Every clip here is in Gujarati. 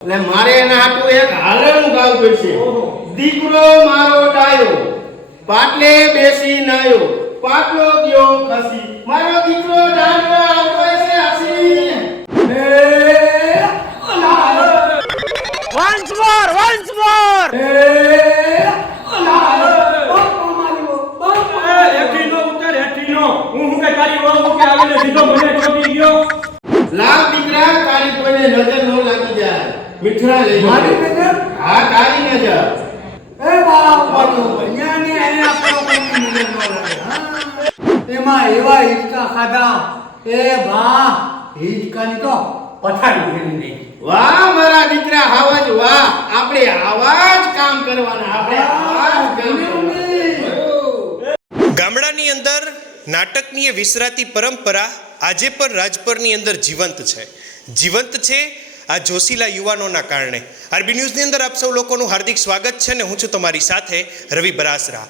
એટલે મારે એના હાટુ એક હાલણું ગાવું પડશે. દીકરો મારો ડાયો પાટલે બેસી નાયો પાટલો ગયો ખસી મારો દીકરો ડાયો આવતો છે હસી once more લાવ દીકરા તારી કોઈને નજર ન લાગી જાય મીઠડા લઈ મારી નજર? હા તારી નજર એ બાપ બન્યાને એને આપણો કોઈ નજર ન લાગે હા એમાં એવા હિંચકા ખાધા એ બા હિંચકાની તો પથારી ફેરી નહીં. વાહ મારા દીકરા આવાજ વાહ આપણે આવા જ કામ કરવાના આપણે આવા જ કામ કરવાના. ગામડાની અંદર નાટકની એ વિસરાતી પરંપરા આજે પણ રાજપરની અંદર જીવંત છે આ જોશીલા યુવાનોના કારણે. આરબી ન્યૂઝની અંદર આપ સૌ લોકોનું હાર્દિક સ્વાગત છે ને હું છું તમારી સાથે રવિ બરાસરા.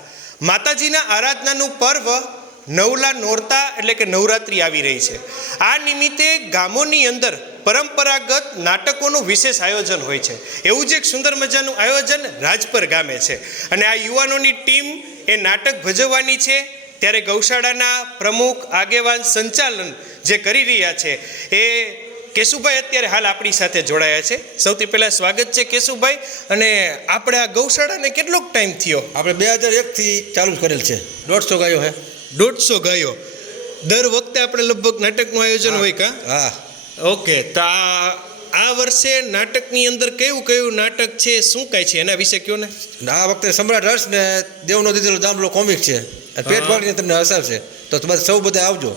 માતાજીના આરાધનાનું પર્વ નવલા નોરતા એટલે કે નવરાત્રિ આવી રહી છે. આ નિમિત્તે ગામોની અંદર પરંપરાગત નાટકોનું વિશેષ આયોજન હોય છે. એવું જ એક સુંદર મજાનું આયોજન રાજપર ગામે છે અને આ યુવાનોની ટીમ એ નાટક ભજવવાની છે. ત્યારે ગૌશાળાના પ્રમુખ આગેવાન સંચાલન જે કરી રહ્યા છે એ કેશુભાઈ અત્યારે હાલ આપણી સાથે જોડાયા છે. સૌથી પહેલાં સ્વાગત છે કેશુભાઈ. અને આપણે આ ગૌશાળાને કેટલોક ટાઈમ થયો? આપણે 2001થી ચાલુ કરેલ છે. 150 ગાયો હે. 150 ગાયો. દર વખતે આપણે લગભગ નાટકનું આયોજન હોય કા? હા. ઓકે, તો આ વર્ષે નાટકની અંદર કયું નાટક છે, શું કાંઈ છે એના વિશે કહો ને. આ વખતે સમ્રાટ હર્ષ ને દેવનો દીધેલો દામલો કોમિક છે. પેટ પાડીને તમને હસાવશે તો તમે સૌ બધા આવજો.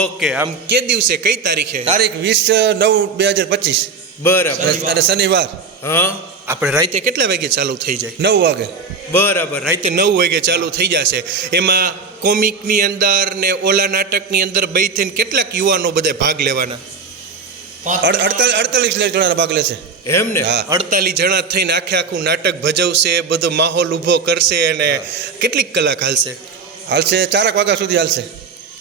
ઓકે, આમ કે દિવસે કઈ તારીખે? તારીખ 20/9/2025. બરાબર. અને શનિવાર. હા, આપણે રાતે કેટલા વાગે ચાલુ થઈ જાય? 9 વાગે. બરાબર, રાતે 9 વાગે ચાલુ થઈ જશે. એમાં કોમિકની અંદર ને ઓલા નાટકની અંદર બે થઈને કેટલાક યુવાનો બધા ભાગ લેવાના? 48 જણાના ભાગ લેશે. એમ ને? 48 જણા થઈને આખું નાટક ભજવશે, બધો માહોલ ઊભો કરશે. અને કેટલીક કલાક હાલશે? 4 વાગ્યા સુધી હાલશે.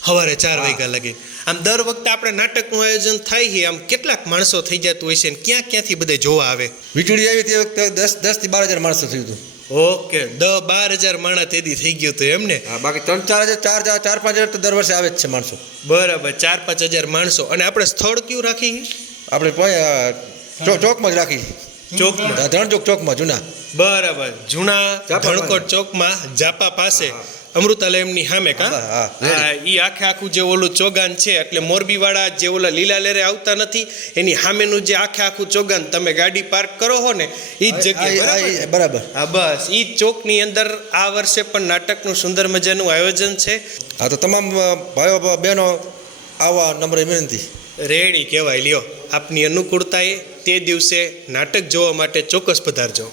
સવારે 4 વાગ્યા લગી. આમ દર વખતે આપણે નાટકનું આયોજન થાય છે, આમ કેટલાક માણસો થઈ જતું હોય છે ને ક્યાંથી બધા જોવા આવે? વીજળી આવી તે વખતે 10 થી 12 હજાર માણસો થયું હતું. ઓકે, 10-12 હજાર માણસ તેથી થઈ ગયું હતું એમ ને? હા, બાકી 3-4 હજાર તો દર વર્ષે આવે જ છે માણસો. બરાબર, 4-5 હજાર માણસો. અને આપણે સ્થળ કયું રાખી? આપણે ચોકમાં જ રાખી. ચોકમાં? ધણચોક ચોકમાં જૂના. બરાબર, જૂના ધણકોટ ચોકમાં જાપા પાસે અમૃતાલયમની સામે કા? હા, ઈ આખું જે ઓલું ચોગાન છે એટલે મોરબી વાળા જે ઓલા લીલા લેરે આવતા નથી એની સામેનું જે આખું ચોગાન તમે ગાડી પાર્ક કરો હો ને ઈ જ જગ્યા. બરાબર. હા, બસ ઈ ચોકની અંદર આ વર્ષે પણ નાટકનું સુંદર મજાનું આયોજન છે. હા, તો તમામ ભાઈઓ બહેનો આવવા નમ્ર વિનંતી. રેડી કહેવાય. લ્યો, આપની અનુકૂળતાએ તે દિવસે નાટક જોવા માટે ચોક્કસ પધારજો.